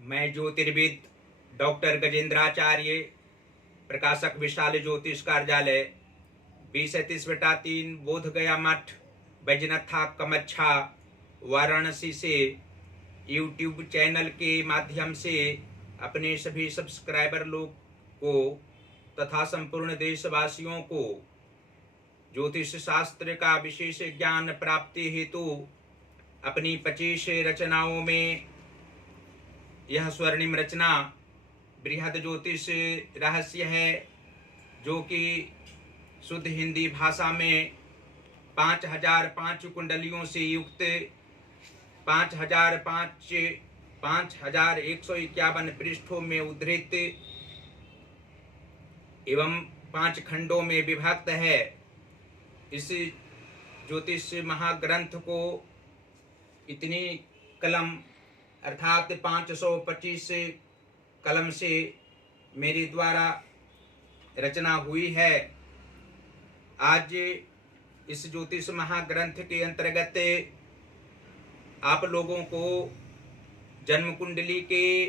मैं ज्योतिर्विद डॉक्टर गजेंद्राचार्य, प्रकाशक विशाल ज्योतिष कार्यालय 20-30/3 बोधगया मठ, बैजनाथा कमच्छा, वाराणसी से यूट्यूब चैनल के माध्यम से अपने सभी सब्सक्राइबर लोग को तथा संपूर्ण देशवासियों को ज्योतिष शास्त्र का विशेष ज्ञान प्राप्ति हेतु अपनी 25 रचनाओं में यह स्वर्णिम रचना बृहद ज्योतिष रहस्य है, जो कि शुद्ध हिंदी भाषा में 5005 कुंडलियों से युक्त 5151 पृष्ठों में उद्धृत एवं 5 खंडों में विभक्त है। इस ज्योतिष महाग्रंथ को इतनी कलम अर्थात 525 कलम से मेरे द्वारा रचना हुई है। आज इस ज्योतिष महाग्रंथ के अंतर्गत आप लोगों को जन्म कुंडली के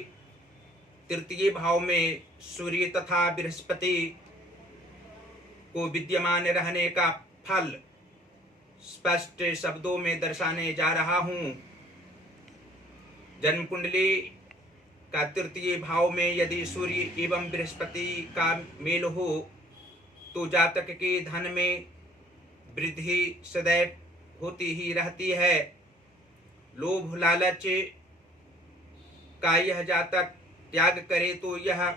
तृतीय भाव में सूर्य तथा बृहस्पति को विद्यमान रहने का फल स्पष्ट शब्दों में दर्शाने जा रहा हूं। जन्म कुंडली का तृतीय भाव में यदि सूर्य एवं बृहस्पति का मेल हो तो जातक के धन में वृद्धि सदैव होती ही रहती है। लोभ लालच का यह जातक त्याग करे तो यह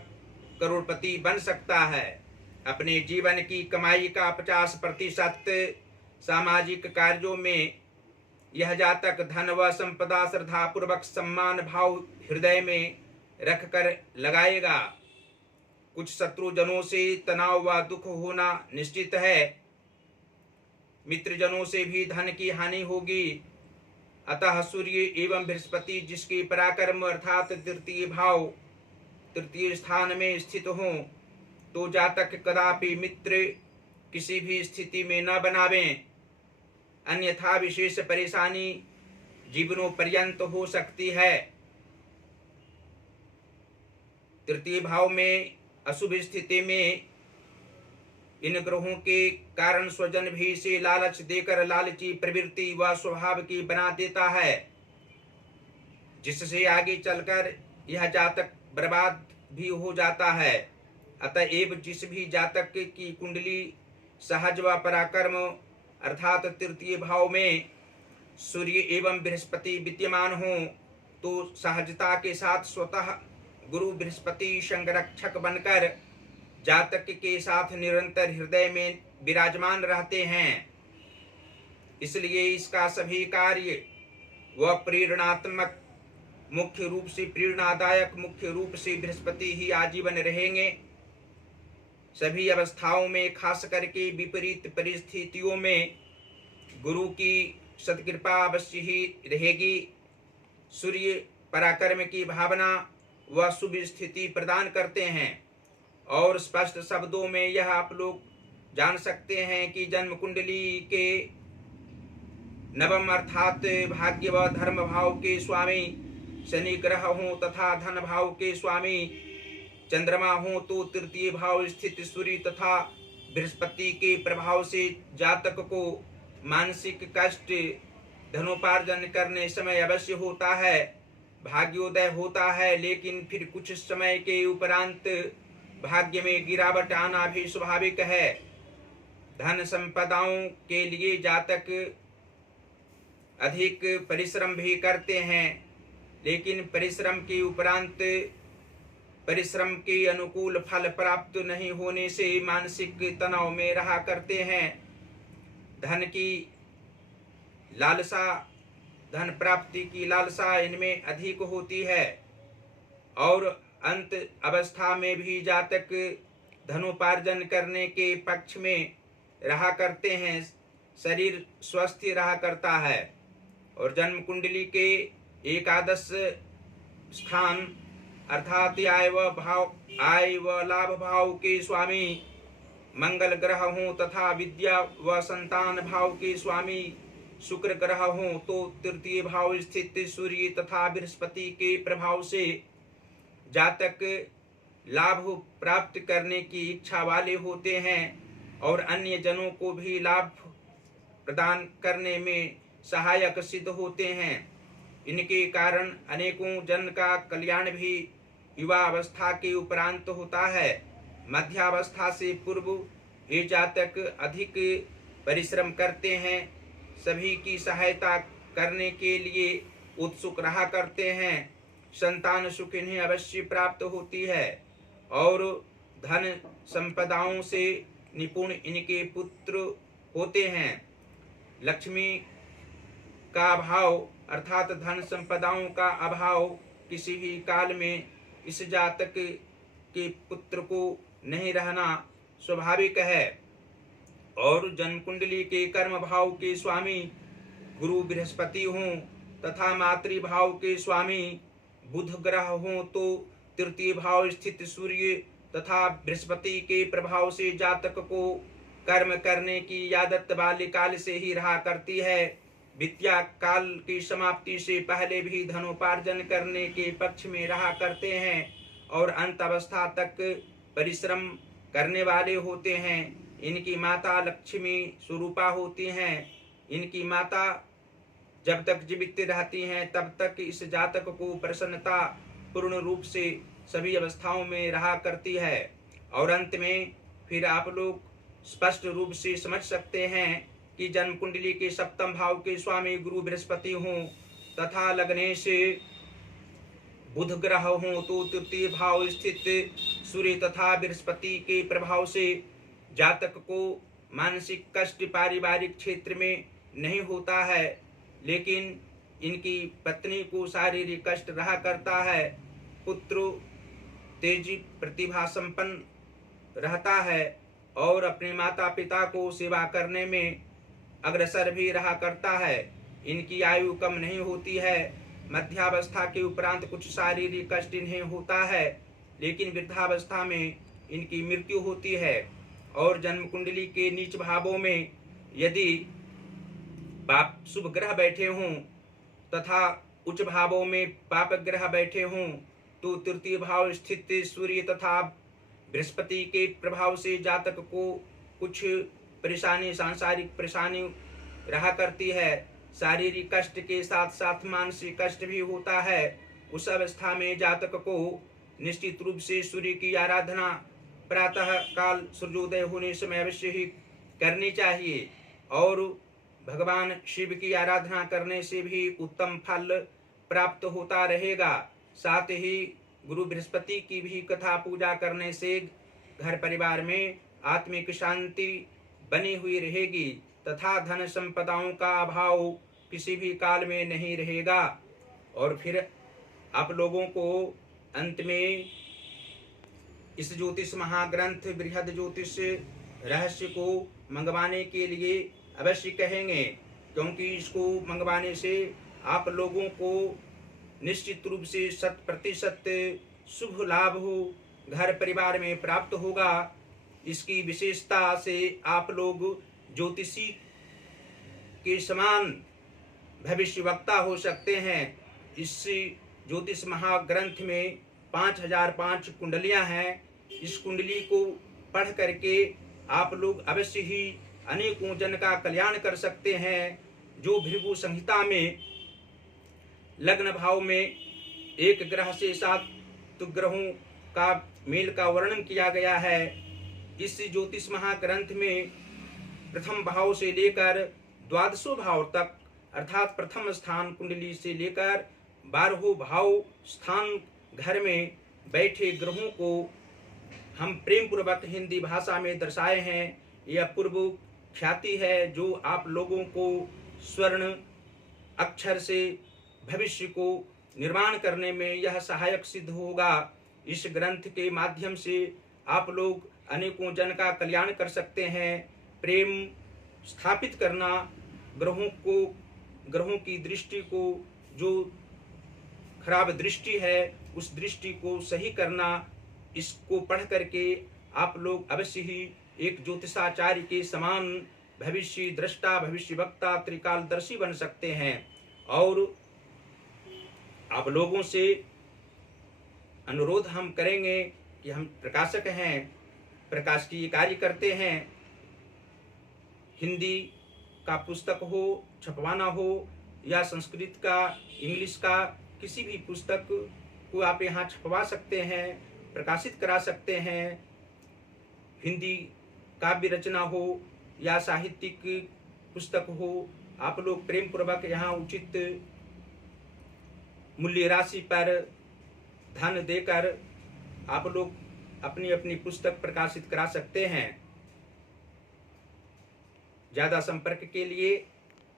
करोड़पति बन सकता है। अपने जीवन की कमाई का 50% सामाजिक कार्यों में यह जातक धन व संपदा श्रद्धा पूर्वक सम्मान भाव हृदय में रखकर लगाएगा। कुछ शत्रुजनों से तनाव व दुख होना निश्चित है। मित्रजनों से भी धन की हानि होगी। अतः सूर्य एवं बृहस्पति जिसके पराक्रम अर्थात तृतीय भाव तृतीय स्थान में स्थित हो तो जातक कदापि मित्र किसी भी स्थिति में न बनावें, अन्यथा विशेष परेशानी जीवनों पर्यंत हो सकती है। तृतीय भाव में अशुभ स्थिति में इन ग्रहों के कारण स्वजन भी से लालच देकर लालची प्रवृत्ति व स्वभाव की बना देता है, जिससे आगे चलकर यह जातक बर्बाद भी हो जाता है। अतएव जिस भी जातक की कुंडली सहज व पराक्रम अर्थात तृतीय भाव में सूर्य एवं बृहस्पति विद्यमान हो तो सहजता के साथ स्वतः गुरु बृहस्पति संरक्षक बनकर जातक के साथ निरंतर हृदय में विराजमान रहते हैं। इसलिए इसका सभी कार्य व प्रेरणात्मक मुख्य रूप से प्रेरणादायक मुख्य रूप से बृहस्पति ही आजीवन रहेंगे। सभी अवस्थाओं में खास करके विपरीत परिस्थितियों में गुरु की सत्कृपा अवश्य ही रहेगी। सूर्य पराक्रम की भावना व शुभ स्थिति प्रदान करते हैं और स्पष्ट शब्दों में यह आप लोग जान सकते हैं कि जन्म कुंडली के नवम अर्थात भाग्य व धर्म भाव के स्वामी शनि ग्रह हो तथा धन भाव के स्वामी चंद्रमा हो तो तृतीय भाव स्थित सूर्य तथा बृहस्पति के प्रभाव से जातक को मानसिक कष्ट धनोपार्जन करने समय अवश्य होता है, भाग्योदय होता है, लेकिन फिर कुछ समय के उपरांत भाग्य में गिरावट आना भी स्वाभाविक है। धन संपदाओं के लिए जातक अधिक परिश्रम भी करते हैं, लेकिन परिश्रम के उपरांत परिश्रम के अनुकूल फल प्राप्त नहीं होने से मानसिक तनाव में रहा करते हैं। धन की लालसा धन प्राप्ति की लालसा इनमें अधिक होती है और अंत अवस्था में भी जातक धनोपार्जन करने के पक्ष में रहा करते हैं। शरीर स्वस्थ रहा करता है और जन्म कुंडली के एकादश स्थान अर्थात आय व लाभ भाव के स्वामी मंगल ग्रह हो तथा विद्या व संतान भाव के स्वामी शुक्र ग्रह हो तो तृतीय भाव स्थित सूर्य तथा बृहस्पति के प्रभाव से जातक लाभ प्राप्त करने की इच्छा वाले होते हैं और अन्य जनों को भी लाभ प्रदान करने में सहायक सिद्ध होते हैं। इनके कारण अनेकों जन का कल्याण भी युवा अवस्था के उपरांत होता है। मध्यावस्था से पूर्व ये जातक अधिक परिश्रम करते हैं, सभी की सहायता करने के लिए उत्सुक रहा करते हैं। संतान सुख इन्हें अवश्य प्राप्त होती है और धन संपदाओं से निपुण इनके पुत्र होते हैं। लक्ष्मी का अभाव अर्थात धन संपदाओं का अभाव किसी भी काल में इस जातक के पुत्र को नहीं रहना स्वाभाविक है। और जन्म कुंडली के कर्म भाव के स्वामी गुरु बृहस्पति हों तथा मातृभाव के स्वामी बुध ग्रह हों तो तृतीय भाव स्थित सूर्य तथा बृहस्पति के प्रभाव से जातक को कर्म करने की आदत बाल्यकाल से ही रहा करती है। विद्या काल की समाप्ति से पहले भी धनोपार्जन करने के पक्ष में रहा करते हैं और अंत अवस्था तक परिश्रम करने वाले होते हैं। इनकी माता लक्ष्मी स्वरूपा होती हैं। इनकी माता जब तक जीवित रहती हैं तब तक इस जातक को प्रसन्नता पूर्ण रूप से सभी अवस्थाओं में रहा करती है। और अंत में फिर आप लोग स्पष्ट रूप से समझ सकते हैं कि जन्म कुंडली के सप्तम भाव के स्वामी गुरु बृहस्पति हों तथा लग्ने से बुध ग्रह हों तो तृतीय भाव स्थित सूर्य तथा बृहस्पति के प्रभाव से जातक को मानसिक कष्ट पारिवारिक क्षेत्र में नहीं होता है, लेकिन इनकी पत्नी को शारीरिक कष्ट रहा करता है। पुत्र तेजी प्रतिभा संपन्न रहता है और अपने माता पिता को सेवा करने में अग्रसर भी रहा करता है। इनकी आयु कम नहीं होती है। मध्यावस्था के उपरांत कुछ शारीरिक कष्ट इन्हें होता है, लेकिन वृद्धावस्था में इनकी मृत्यु होती है। और जन्म कुंडली के नीच भावों में यदि पाप शुभ ग्रह बैठे हों तथा उच्च भावों में पाप ग्रह बैठे हों तो तृतीय भाव स्थित सूर्य तथा बृहस्पति के प्रभाव से जातक को कुछ परेशानी सांसारिक परेशानी रहा करती है। शारीरिक कष्ट के साथ साथ मानसिक कष्ट भी होता है। उस अवस्था में जातक को निश्चित रूप से सूर्य की आराधना प्रातः काल सूर्योदय होने समय अवश्य ही करनी चाहिए और भगवान शिव की आराधना करने से भी उत्तम फल प्राप्त होता रहेगा। साथ ही गुरु बृहस्पति की भी कथा पूजा करने से घर परिवार में आत्मिक शांति बनी हुई रहेगी तथा धन संपदाओं का अभाव किसी भी काल में नहीं रहेगा। और फिर आप लोगों को अंत में इस ज्योतिष महाग्रंथ बृहद ज्योतिष रहस्य को मंगवाने के लिए अवश्य कहेंगे, क्योंकि इसको मंगवाने से आप लोगों को निश्चित रूप से 100% शुभ लाभ हो घर परिवार में प्राप्त होगा। इसकी विशेषता से आप लोग ज्योतिषी के समान भविष्यवक्ता हो सकते हैं। इस ज्योतिष महाग्रंथ में 5005 कुंडलियां हैं। इस कुंडली को पढ़ करके आप लोग अवश्य ही अनेकों जन का कल्याण कर सकते हैं। जो भृगु संहिता में लग्न भाव में एक ग्रह से 7 ग्रहों का मेल का वर्णन किया गया है, इस ज्योतिष महाग्रंथ में प्रथम भाव से लेकर 12वां भाव तक अर्थात प्रथम स्थान कुंडली से लेकर 12वां भाव स्थान घर में बैठे ग्रहों को हम प्रेम पूर्वक हिंदी भाषा में दर्शाए हैं। यह पूर्व ख्याति है जो आप लोगों को स्वर्ण अक्षर से भविष्य को निर्माण करने में यह सहायक सिद्ध होगा। इस ग्रंथ के माध्यम से आप लोग अनेकों जन का कल्याण कर सकते हैं। प्रेम स्थापित करना, ग्रहों की दृष्टि को जो खराब दृष्टि है उस दृष्टि को सही करना, इसको पढ़ करके आप लोग अवश्य ही एक ज्योतिषाचार्य के समान भविष्य दृष्टा भविष्य वक्ता त्रिकालदर्शी बन सकते हैं। और आप लोगों से अनुरोध हम करेंगे कि हम प्रकाशक हैं, प्रकाशकीय कार्य करते हैं। हिंदी का पुस्तक हो, छपवाना हो, या संस्कृत का, इंग्लिश का, किसी भी पुस्तक को आप यहाँ छपवा सकते हैं, प्रकाशित करा सकते हैं। हिंदी काव्य रचना हो या साहित्यिक पुस्तक हो, आप लोग प्रेम पूर्वक यहाँ उचित मूल्य राशि पर धन देकर आप लोग अपनी अपनी पुस्तक प्रकाशित करा सकते हैं। ज़्यादा संपर्क के लिए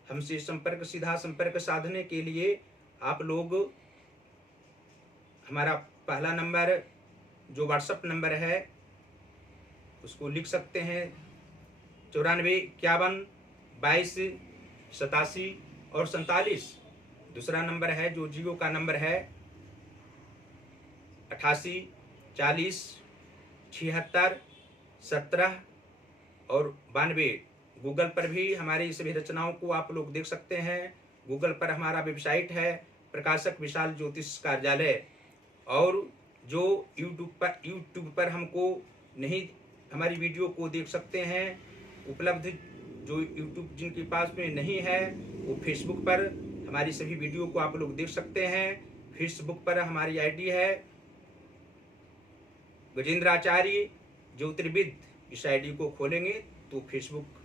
हमसे सीधा संपर्क साधने के लिए आप लोग हमारा पहला नंबर जो व्हाट्सएप नंबर है उसको लिख सकते हैं, 94 51 22 87 और 47। दूसरा नंबर है जो जियो का नंबर है 88 40 76 17 और 92। गूगल पर भी हमारी सभी रचनाओं को आप लोग देख सकते हैं। गूगल पर हमारा वेबसाइट है प्रकाशक विशाल ज्योतिष कार्यालय। और जो यूट्यूब पर हमको नहीं, हमारी वीडियो को देख सकते हैं, उपलब्ध जो यूट्यूब जिनके पास में नहीं है वो फेसबुक पर हमारी सभी वीडियो को आप लोग देख सकते हैं। फेसबुक पर हमारी आईडी है गजेंद्राचार्य ज्योतिर्विद। इस आईडी को खोलेंगे तो फेसबुक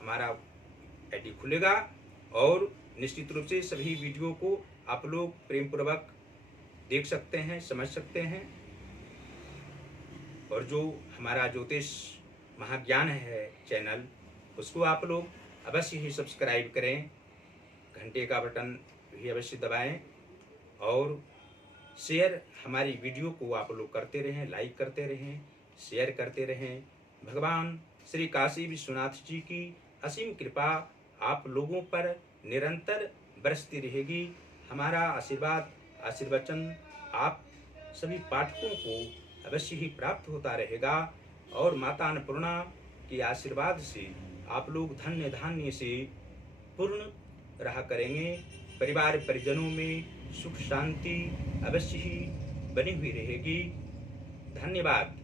हमारा आईडी खुलेगा और निश्चित रूप से सभी वीडियो को आप लोग प्रेम पूर्वक देख सकते हैं, समझ सकते हैं। और जो हमारा ज्योतिष महाज्ञान है चैनल, उसको आप लोग अवश्य ही सब्सक्राइब करें, घंटे का बटन भी अवश्य दबाएं और शेयर हमारी वीडियो को आप लोग करते रहें, लाइक करते रहें, शेयर करते रहें। भगवान श्री काशी विश्वनाथ जी की असीम कृपा आप लोगों पर निरंतर बरसती रहेगी। हमारा आशीर्वचन आप सभी पाठकों को अवश्य ही प्राप्त होता रहेगा और माता अन्नपूर्णा के आशीर्वाद से आप लोग धन्य धान्य से पूर्ण रहा करेंगे। परिवार परिजनों में सुख शांति अवश्य ही बनी हुई रहेगी। धन्यवाद।